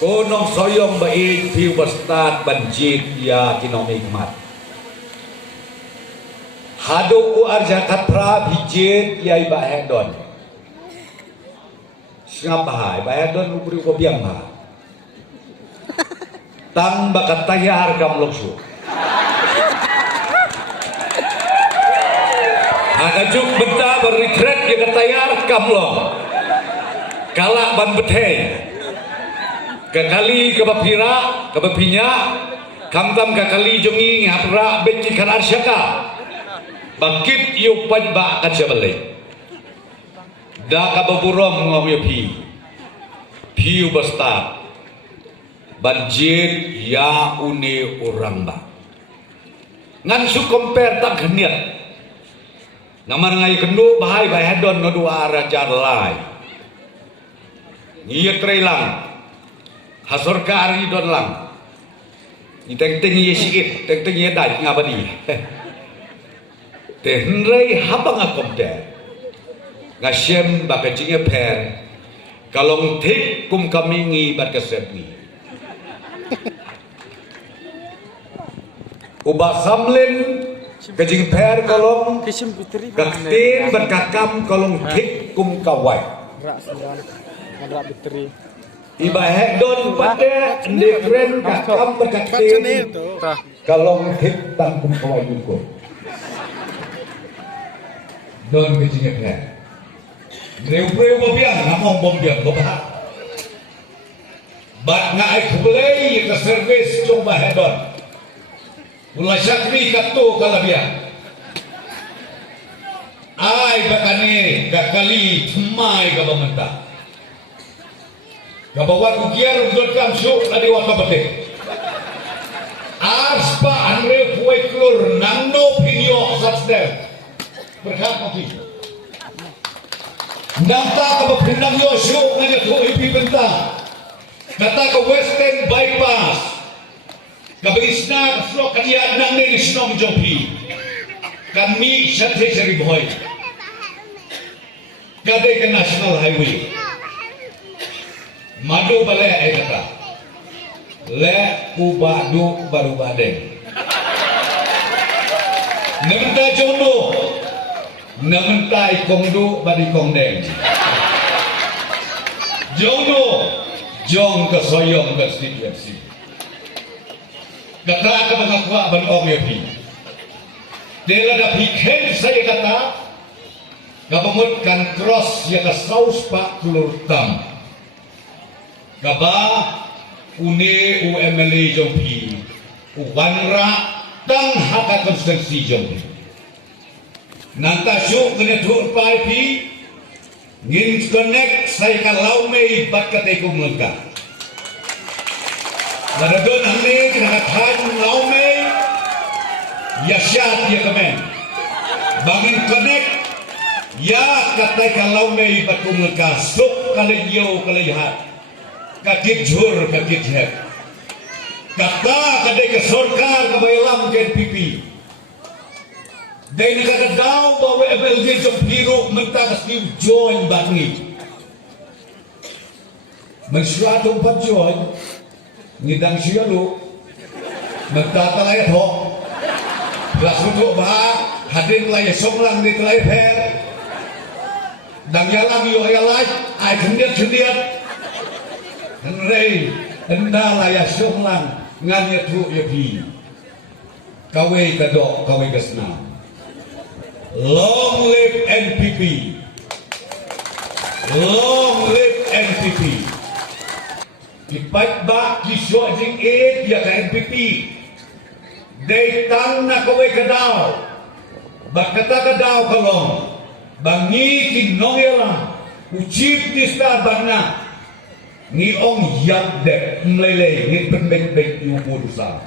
Konong soyong baik piu bestad banjit ya kinong ikmat. Hadu arja katra bijit ya iba hedon. Ngapahai iba hedon ubri ko biang ha. Tang bakat tayar kam loksu. Agajuk benta berretret ya katayar kam lo. Kalak ban bethe. Kakali kabapira kabapinya kamtam kakali jongi ngapra beti kan arsyaka bakit yu padba kan jabale da kababurom ngom pi piu basta banjir ya une orang ba ngan su compare tak geniat namar ngai kendu bahai bahadon no dua raja lai iya trelang hasor kari don lang iteng teng ye sikit teng teng ye dai ngabadi tenrei habang akom de ngasem bakajinge pen kalong thik kum kamingi bat kasepni uba samlen kajing per kalong kaktin berkakam kalong thik kum kawai iba hedon pada different kakam berkatin kalong hit tangkum kawai juga don kecingnya kan reu-reu bobiang namong bobiang bobah bat ngai kubelai ke servis coba hedon mulai syakri katu kalabiang ai bakane kakali thmai kabamenta kabawan ukiar untuk kamsuk tadi wakabate arspa anre puai klur nangno pinyo satsder berkat mati nanta kabapinang yosyo nganya tu ipi benta kata ke western bypass kaberisna kaslo kanian nang ni snong jopi kami syathe seri boy kade ke national highway madu balik ay kata le ubadu baru badeng nementa jono nementai kongdu badi kongdeng jono jong ke soyong ke situasi kata ke mengakwa ban om yapi dela da pikir saya kata kapamutkan cross ya ke saus pak telur tam gaba une UMLA jompi ubanra tang haka konstitusi jompi nanta syuk kena dur pai pi ngin connect saya kalau mei bat kata iku melengkap ladon ane kena katan lau mei ya syat ya kemen bangin connect ya kata kalau mei bat ku melengkap suk kali yo kali hat kakit jur kakit hek kata kadai ke sorkar kabaylam ke NPP dai nakakadaw bawa FLG jom hero mentakas ni join bangi mensuatu pat join ngidang siya lo magtatalay ho lasuto ba hadin lay songlang di talay per dangyalang yo ayalay ay kendiat Henry, hendaklah ya sunglang nganya tu ya bi. Kawai kadok, kawai kesna. Long live NPP. Long live NPP. Ipat ba kisyo jing ya ka NPP. Day tang na kawai kadaw. Bakata kadaw kalong. Bangi kinong yalang. Uchip nista bagna. Ni ong yak dek mlele ni penbek-bek yu purusa